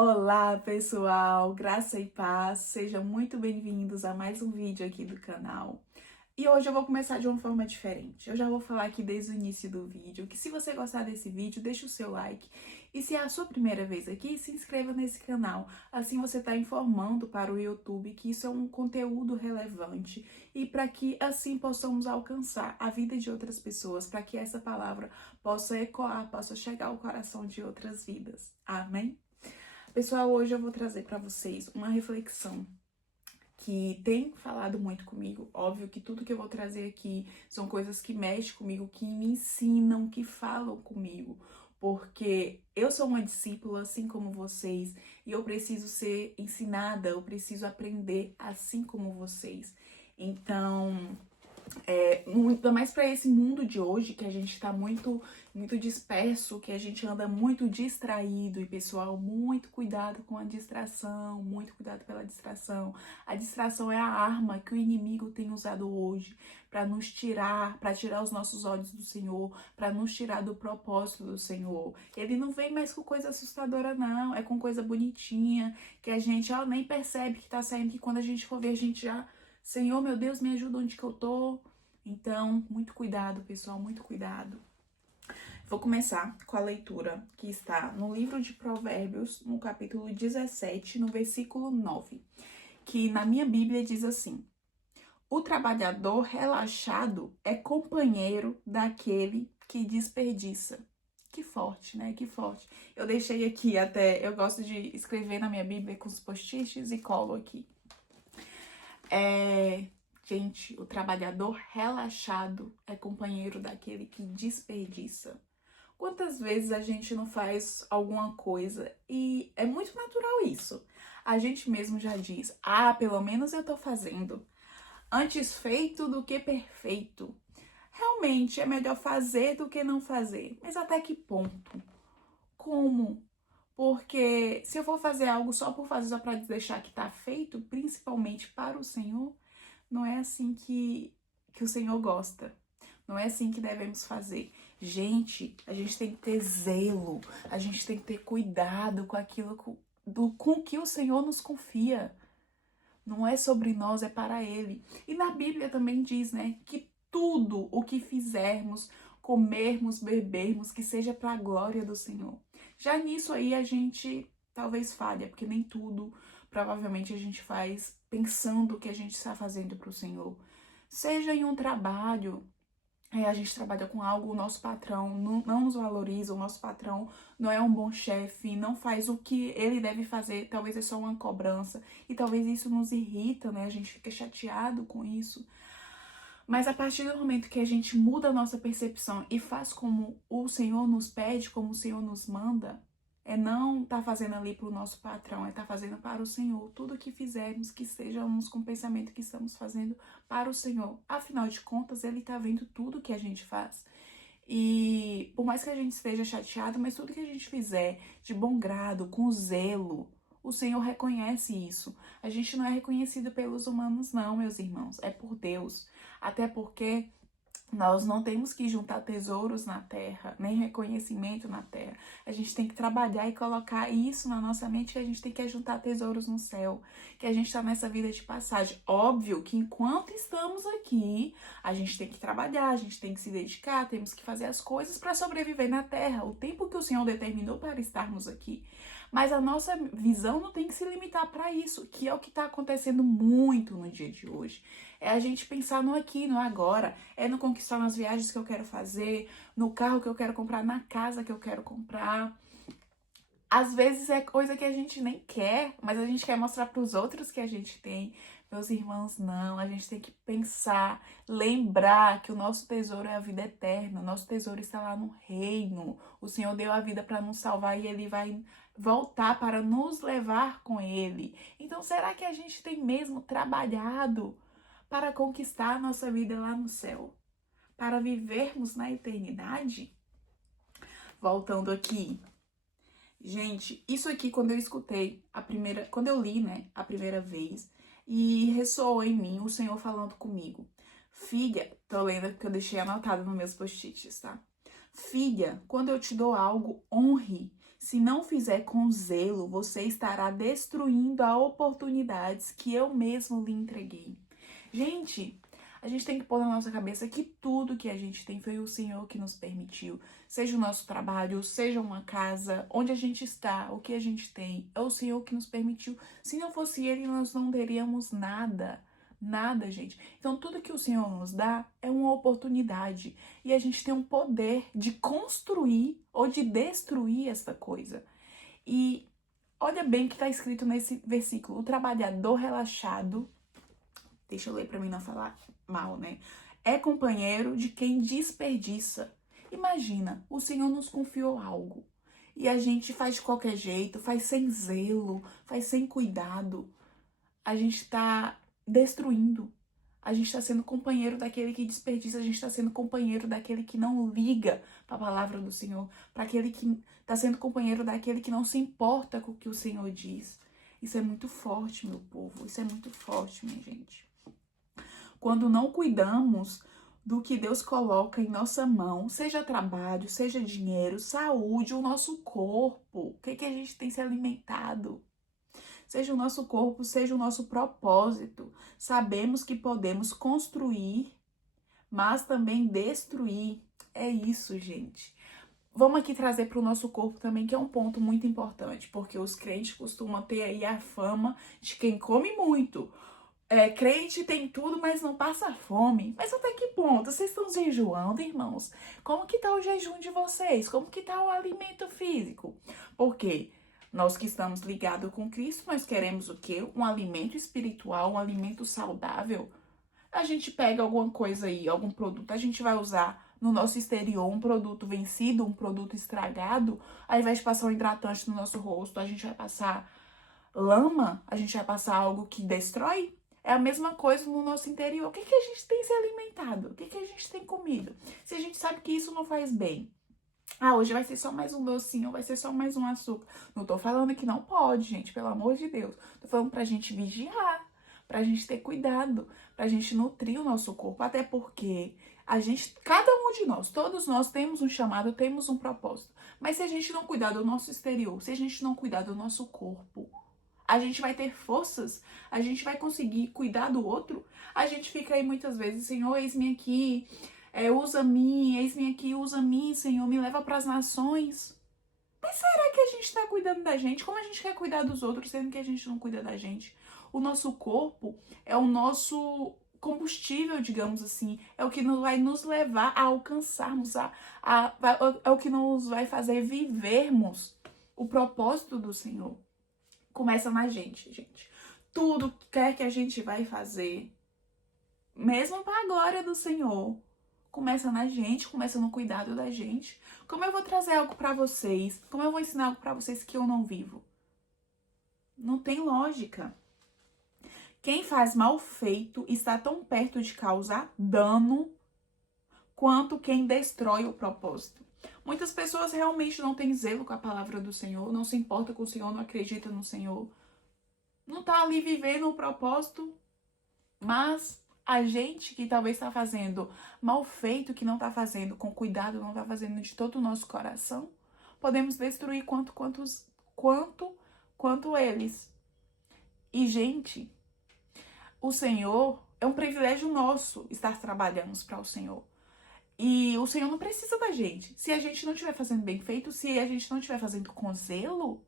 Olá, pessoal! Graça e paz, sejam muito bem-vindos a mais um vídeo aqui do canal. E hoje eu vou começar de uma forma diferente. Eu já vou falar aqui desde o início do vídeo que se você gostar desse vídeo, deixa o seu like. E se é a sua primeira vez aqui, se inscreva nesse canal. Assim você está informando para o YouTube que isso é um conteúdo relevante e para que assim possamos alcançar a vida de outras pessoas, para que essa palavra possa ecoar, possa chegar ao coração de outras vidas. Amém? Pessoal, hoje eu vou trazer para vocês uma reflexão que tem falado muito comigo. Óbvio que tudo que eu vou trazer aqui são coisas que mexem comigo, que me ensinam, que falam comigo. Porque eu sou uma discípula, assim como vocês, e eu preciso ser ensinada, eu preciso aprender assim como vocês. Então, ainda mais para esse mundo de hoje, que a gente está muito disperso, que a gente anda muito distraído. E pessoal, muito cuidado com a distração, muito cuidado pela distração. A distração é a arma que o inimigo tem usado hoje para nos tirar, para tirar os nossos olhos do Senhor, para nos tirar do propósito do Senhor. Ele não vem mais com coisa assustadora, não, é com coisa bonitinha, que a gente nem percebe que tá saindo, que quando a gente for ver, a gente já... Senhor, meu Deus, me ajuda onde que eu tô. Então, muito cuidado, pessoal, muito cuidado. Vou começar com a leitura que está no livro de Provérbios, no capítulo 17, no versículo 9, que na minha Bíblia diz assim: o trabalhador relaxado é companheiro daquele que desperdiça. Que forte, né? Que forte. Eu deixei aqui até, eu gosto de escrever na minha Bíblia com os post-its e colo aqui. Gente, o trabalhador relaxado é companheiro daquele que desperdiça. Quantas vezes a gente não faz alguma coisa e é muito natural isso. A gente mesmo já diz, pelo menos eu tô fazendo. Antes feito do que perfeito. Realmente é melhor fazer do que não fazer. Mas até que ponto? Como? Porque se eu for fazer algo só por fazer, só para deixar que tá feito, principalmente para o Senhor, não é assim que o Senhor gosta. Não é assim que devemos fazer. Gente, a gente tem que ter zelo, a gente tem que ter cuidado com aquilo com que o Senhor nos confia. Não é sobre nós, é para Ele. E na Bíblia também diz, né, que tudo o que fizermos, comermos, bebermos, que seja para a glória do Senhor. Já nisso aí a gente talvez falha, porque nem tudo provavelmente a gente faz pensando que a gente está fazendo para o Senhor. Seja em um trabalho, a gente trabalha com algo, o nosso patrão não nos valoriza, o nosso patrão não é um bom chefe, não faz o que ele deve fazer, talvez é só uma cobrança, e talvez isso nos irrita, né? A gente fica chateado com isso. Mas a partir do momento que a gente muda a nossa percepção e faz como o Senhor nos pede, como o Senhor nos manda, não tá fazendo ali para o nosso patrão, tá fazendo para o Senhor. Tudo que fizermos, que estejamos com o pensamento que estamos fazendo para o Senhor. Afinal de contas, Ele tá vendo tudo que a gente faz. E por mais que a gente esteja chateado, mas tudo que a gente fizer de bom grado, com zelo, o Senhor reconhece isso. A gente não é reconhecido pelos humanos, não, meus irmãos. É por Deus. Até porque nós não temos que juntar tesouros na terra, nem reconhecimento na terra. A gente tem que trabalhar e colocar isso na nossa mente, que a gente tem que juntar tesouros no céu, que a gente está nessa vida de passagem. Óbvio que enquanto estamos aqui, a gente tem que trabalhar, a gente tem que se dedicar, temos que fazer as coisas para sobreviver na terra, o tempo que o Senhor determinou para estarmos aqui. Mas a nossa visão não tem que se limitar para isso, que é o que está acontecendo muito no dia de hoje. É a gente pensar no aqui, no agora, é no conquistar nas viagens que eu quero fazer, no carro que eu quero comprar, na casa que eu quero comprar. Às vezes é coisa que a gente nem quer, mas a gente quer mostrar para os outros que a gente tem. Meus irmãos, não, a gente tem que pensar, lembrar que o nosso tesouro é a vida eterna, o nosso tesouro está lá no reino. O Senhor deu a vida para nos salvar e Ele vai voltar para nos levar com Ele. Então, será que a gente tem mesmo trabalhado para conquistar a nossa vida lá no céu? Para vivermos na eternidade? Voltando aqui. Gente, isso aqui quando eu escutei quando eu li, né, a primeira vez, e ressoou em mim o Senhor falando comigo. Filha, tô lendo porque eu deixei anotado nos meus post-its, tá? Filha, quando eu te dou algo, honre. Se não fizer com zelo, você estará destruindo as oportunidades que eu mesmo lhe entreguei. Gente, a gente tem que pôr na nossa cabeça que tudo que a gente tem foi o Senhor que nos permitiu. Seja o nosso trabalho, seja uma casa, onde a gente está, o que a gente tem, é o Senhor que nos permitiu. Se não fosse Ele, nós não teríamos nada. Nada, gente. Então, tudo que o Senhor nos dá é uma oportunidade. E a gente tem um poder de construir ou de destruir essa coisa. E olha bem o que está escrito nesse versículo. O trabalhador relaxado, deixa eu ler para mim não falar mal, né? É companheiro de quem desperdiça. Imagina, o Senhor nos confiou algo. E a gente faz de qualquer jeito, faz sem zelo, faz sem cuidado. A gente está destruindo. A gente está sendo companheiro daquele que desperdiça, a gente está sendo companheiro daquele que não liga para a palavra do Senhor, para aquele que está sendo companheiro daquele que não se importa com o que o Senhor diz. Isso é muito forte, meu povo, isso é muito forte, minha gente. Quando não cuidamos do que Deus coloca em nossa mão, seja trabalho, seja dinheiro, saúde, o nosso corpo, o que a gente tem se alimentado, seja o nosso corpo, seja o nosso propósito. Sabemos que podemos construir, mas também destruir. É isso, gente. Vamos aqui trazer para o nosso corpo também, que é um ponto muito importante, porque os crentes costumam ter aí a fama de quem come muito. Crente tem tudo, mas não passa fome. Mas até que ponto? Vocês estão jejuando, irmãos? Como que tá o jejum de vocês? Como que tá o alimento físico? Porque nós que estamos ligados com Cristo, nós queremos o quê? Um alimento espiritual, um alimento saudável. A gente pega alguma coisa aí, algum produto, a gente vai usar no nosso exterior um produto vencido, um produto estragado, ao invés de passar um hidratante no nosso rosto, a gente vai passar lama, a gente vai passar algo que destrói. É a mesma coisa no nosso interior. O que a gente tem se alimentado? O que a gente tem comido? Se a gente sabe que isso não faz bem. Hoje vai ser só mais um docinho, vai ser só mais um açúcar. Não tô falando que não pode, gente, pelo amor de Deus. Tô falando pra gente vigiar, pra gente ter cuidado, pra gente nutrir o nosso corpo. Até porque cada um de nós, todos nós temos um chamado, temos um propósito. Mas se a gente não cuidar do nosso exterior, se a gente não cuidar do nosso corpo, a gente vai ter forças, a gente vai conseguir cuidar do outro. A gente fica aí muitas vezes, Senhor, eis-me aqui, usa-me, eis-me aqui, usa-me, Senhor, me leva para as nações. Mas será que a gente está cuidando da gente? Como a gente quer cuidar dos outros, sendo que a gente não cuida da gente? O nosso corpo é o nosso combustível, digamos assim, é o que vai nos levar a alcançarmos, é o que nos vai fazer vivermos o propósito do Senhor. Começa na gente, gente. Tudo que quer que a gente vai fazer, mesmo para a glória do Senhor, começa na gente, começa no cuidado da gente. Como eu vou trazer algo para vocês? Como eu vou ensinar algo para vocês que eu não vivo? Não tem lógica. Quem faz mal feito está tão perto de causar dano quanto quem destrói o propósito. Muitas pessoas realmente não têm zelo com a palavra do Senhor, não se importa com o Senhor, não acredita no Senhor. Não tá ali vivendo o propósito, mas a gente que talvez está fazendo mal feito, que não está fazendo com cuidado, não está fazendo de todo o nosso coração, podemos destruir quanto eles. E, gente, o Senhor, é um privilégio nosso estar trabalhando para o Senhor. E o Senhor não precisa da gente. Se a gente não estiver fazendo bem feito, se a gente não estiver fazendo com zelo,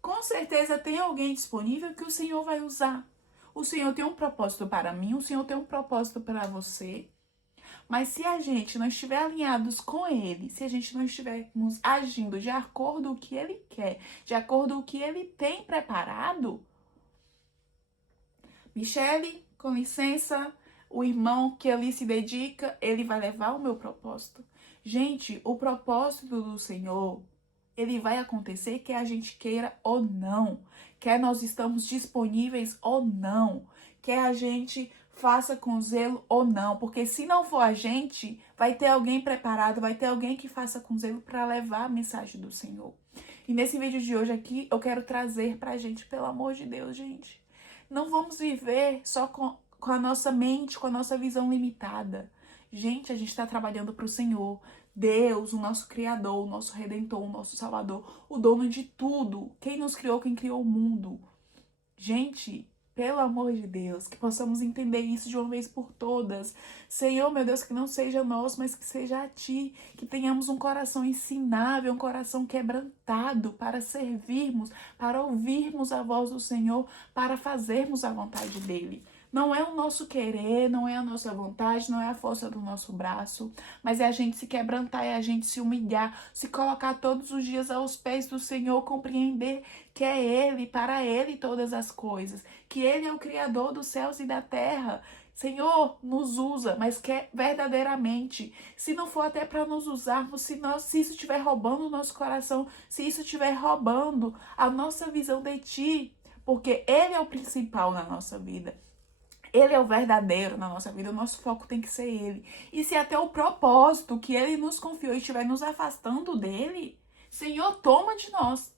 com certeza tem alguém disponível que o Senhor vai usar. O Senhor tem um propósito para mim, o Senhor tem um propósito para você. Mas se a gente não estiver alinhados com Ele, se a gente não estivermos agindo de acordo com o que Ele quer, de acordo com o que Ele tem preparado... Michele, com licença, o irmão que ali se dedica, ele vai levar o meu propósito. Gente, o propósito do Senhor, ele vai acontecer quer a gente queira ou não, quer nós estamos disponíveis ou não, quer a gente faça com zelo ou não, porque se não for a gente, vai ter alguém preparado, vai ter alguém que faça com zelo para levar a mensagem do Senhor. E nesse vídeo de hoje aqui, eu quero trazer pra gente, pelo amor de Deus, gente, não vamos viver só com a nossa mente, com a nossa visão limitada. Gente, a gente está trabalhando para o Senhor. Deus, o nosso Criador, o nosso Redentor, o nosso Salvador, o dono de tudo, quem nos criou, quem criou o mundo. Gente, pelo amor de Deus, que possamos entender isso de uma vez por todas. Senhor, meu Deus, que não seja nosso, mas que seja a Ti. Que tenhamos um coração ensinável, um coração quebrantado para servirmos, para ouvirmos a voz do Senhor, para fazermos a vontade dEle. Não é o nosso querer, não é a nossa vontade, não é a força do nosso braço, mas é a gente se quebrantar, é a gente se humilhar, se colocar todos os dias aos pés do Senhor, compreender que é Ele, para Ele todas as coisas, que Ele é o Criador dos céus e da terra. Senhor, nos usa, mas quer verdadeiramente. Se não for até para nos usarmos, se isso estiver roubando o nosso coração, se isso estiver roubando a nossa visão de Ti, porque Ele é o principal na nossa vida. Ele é o verdadeiro na nossa vida, o nosso foco tem que ser Ele. E se até o propósito que Ele nos confiou estiver nos afastando dEle, Senhor, toma de nós,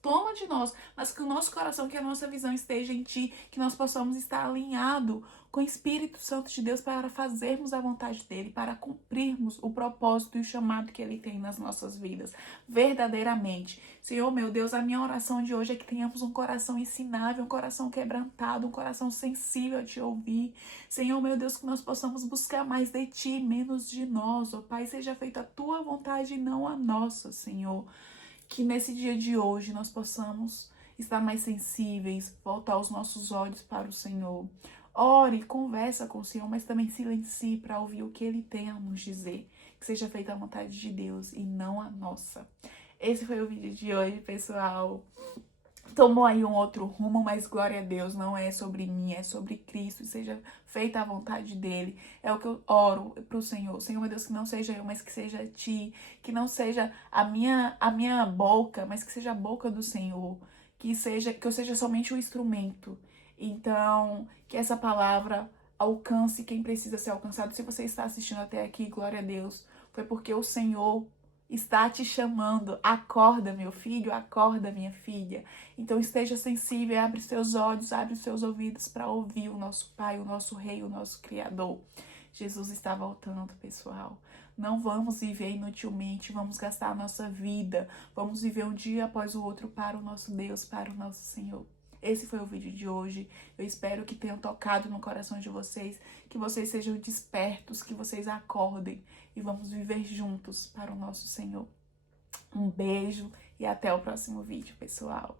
mas que o nosso coração, que a nossa visão esteja em Ti, que nós possamos estar alinhado com o Espírito Santo de Deus para fazermos a vontade dEle, para cumprirmos o propósito e o chamado que Ele tem nas nossas vidas, verdadeiramente. Senhor, meu Deus, a minha oração de hoje é que tenhamos um coração ensinável, um coração quebrantado, um coração sensível a Te ouvir. Senhor, meu Deus, que nós possamos buscar mais de Ti, menos de nós. Ó Pai, seja feita a Tua vontade e não a nossa, Senhor. Que nesse dia de hoje nós possamos estar mais sensíveis, voltar os nossos olhos para o Senhor. Ore, conversa com o Senhor, mas também silencie para ouvir o que Ele tem a nos dizer. Que seja feita a vontade de Deus e não a nossa. Esse foi o vídeo de hoje, pessoal. Tomou aí um outro rumo, mas glória a Deus, não é sobre mim, é sobre Cristo, e seja feita a vontade dEle. É o que eu oro pro Senhor. Senhor, meu Deus, que não seja eu, mas que seja Ti, que não seja a minha boca, mas que seja a boca do Senhor, que eu seja somente o instrumento. Então, que essa palavra alcance quem precisa ser alcançado. Se você está assistindo até aqui, glória a Deus, foi porque o Senhor está te chamando. Acorda, meu filho, acorda, minha filha. Então esteja sensível, abre seus olhos, abre seus ouvidos para ouvir o nosso Pai, o nosso Rei, o nosso Criador. Jesus está voltando, pessoal. Não vamos viver inutilmente, vamos gastar a nossa vida, vamos viver um dia após o outro para o nosso Deus, para o nosso Senhor. Esse foi o vídeo de hoje. Eu espero que tenham tocado no coração de vocês, que vocês sejam despertos, que vocês acordem e vamos viver juntos para o nosso Senhor. Um beijo e até o próximo vídeo, pessoal.